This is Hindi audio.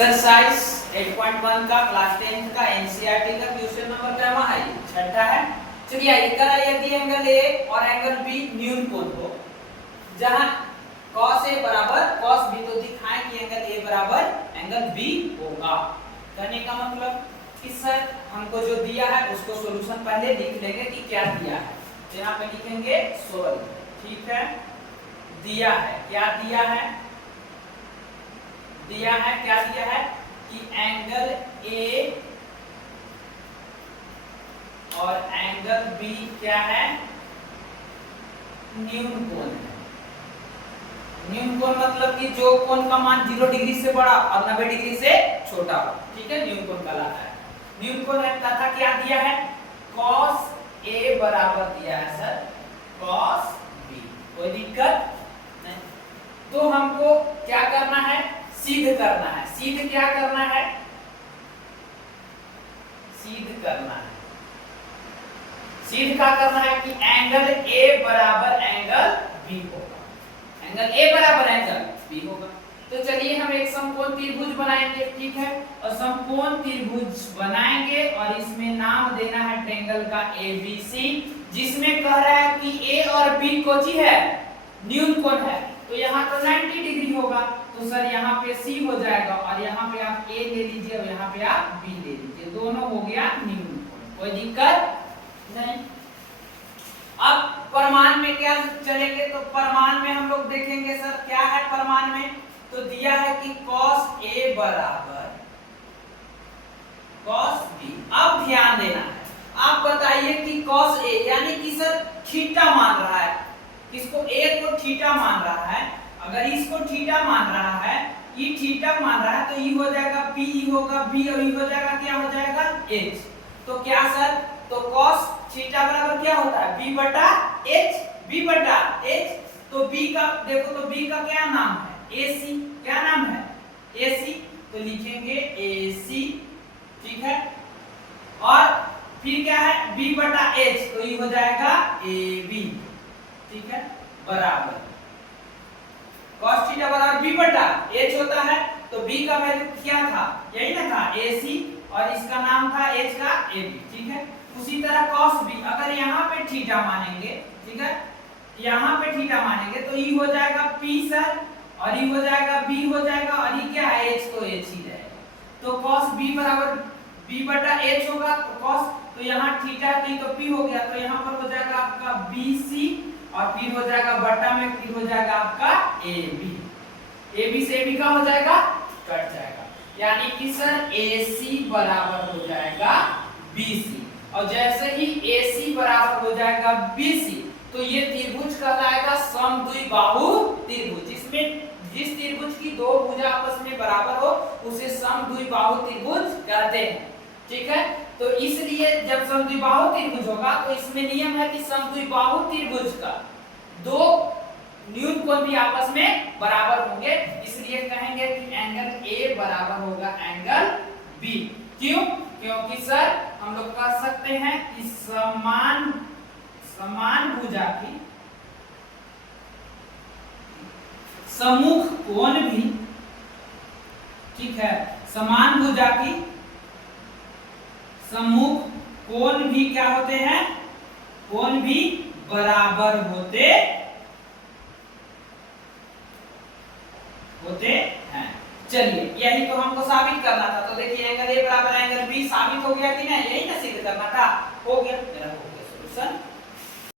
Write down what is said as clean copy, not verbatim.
एक्सरसाइज 8.1 का क्लास 10 का एनसीईआरटी का क्वेश्चन नंबर क्या है, छठा है। चलिए इधर यदि एंगल ए और एंगल बी न्यून कोण हो, जहां cos ए बराबर cos b, तो दिखाएं कि एंगल ए बराबर एंगल बी होगा। कहने का मतलब कि सर हमको जो दिया है उसको सॉल्यूशन पहले लिख लेंगे कि क्या दिया है। तो यहाँ पे लिखेंगे सोल्व, ठीक है। दिया है, क्या दिया है, दिया है क्या दिया है कि एंगल ए और एंगल बी क्या है, न्यून कोण है। न्यून कोण मतलब कि जो कोण का मान 0 डिग्री से बड़ा और 90 डिग्री से छोटा हो, ठीक है, न्यून कोण कहलाता है। न्यून कोण तथा क्या दिया है, cos a बराबर दिया है सर cos b। कोई दिक्कत नहीं। तो हमको क्या करना है, सिद्ध करना है। सिद्ध क्या करना है, सिद्ध करना है। सिद्ध क्या करना है कि एंगल a बराबर एंगल b होगा, एंगल a बराबर एंगल b होगा। तो चलिए हम एक समकोण त्रिभुज बनाएंगे, ठीक है। और समकोण त्रिभुज बनाएंगे और इसमें नाम देना है ट्रायंगल का ABC, जिसमें कह रहा है कि a और b कोची है, न्यून कोण है। तो यहाँ तो 90 डिग्री होगा, तो सर यहाँ पे C हो जाएगा और यहाँ पे आप A ले लीजिए और यहाँ पे आप B ले लीजिए, दोनों हो गया न्यून कोण। कोई दिक्कत नहीं। अब प्रमाण में क्या चलेंगे, तो प्रमाण में हम लोग देखेंगे सर क्या है प्रमाण में। तो दिया है कि cos A बराबर cos B। अब ध्यान देना है, आप बताइए कि cos A यानी कि सर थीटा मान रहा है, किसको, A को थीटा मान रहा है। अगर इसको थीटा मान रहा है, ये थीटा मान रहा है, तो ये हो जाएगा P, ये होगा B और ये हो जाएगा क्या हो जाएगा H। तो क्या सर, तो cos थीटा बराबर क्या होता है, B बटा H, B बटा H। तो B का देखो, तो B का क्या नाम है, AC, क्या नाम है AC, तो लिखेंगे AC, ठीक है। और फिर क्या है B बटा H, तो ये हो जाएगा AB, ठीक है, बराबर cos थीटा बराबर B बटा H होता है। तो B का वैल्यू क्या था, यही ना था AC, और इसका नाम था H का AB, ठीक है। उसी तरह cos B, अगर यहाँ पे थीटा मानेंगे, ठीक है, यहाँ पे थीटा मानेंगे तो ये हो जाएगा P सर, और ये हो जाएगा B हो जाएगा, और ये क्या है H, तो H ही रहेगा। तो cos B बराबर B बटा H होगा, तो cos, तो यहाँ थीटा थी तो P हो गया, तो यहाँ पर हो जाएगा आपका BC, और फिर हो जाएगा बटा में फिर हो जाएगा आपका AB। AB से AB का हो जाएगा कट जाएगा, यानी कि सर AC बराबर हो जाएगा BC। और जैसे ही AC बराबर हो जाएगा BC, तो ये त्रिभुज कहलाएगा समद्विबाहु त्रिभुज। इसमें जिस त्रिभुज की दो भुजा आपस में बराबर हो उसे समद्विबाहु त्रिभुज कहते हैं, ठीक है। तो इसलिए जब समद्विबाहु त्रिभुज होगा तो इसमें नियम है कि समद्विबाहु त्रिभुज का दो न्यून कोण भी आपस में बराबर होंगे, इसलिए कहेंगे कि एंगल A बराबर होगा एंगल B। क्यों, क्योंकि सर हम लोग कह सकते हैं कि समान भुजा की सम्मुख कोण भी, ठीक है, समान भुजा की सम्मुख कोण भी क्या होते हैं, कोण भी बराबर होते हैं। चलिए यही तो हमको साबित करना था। तो देखिए एंगल A बराबर एंगल B साबित हो गया कि नहीं, यही ना सिद्ध करना था, हो गया, मेरा हो गया सॉल्यूशन।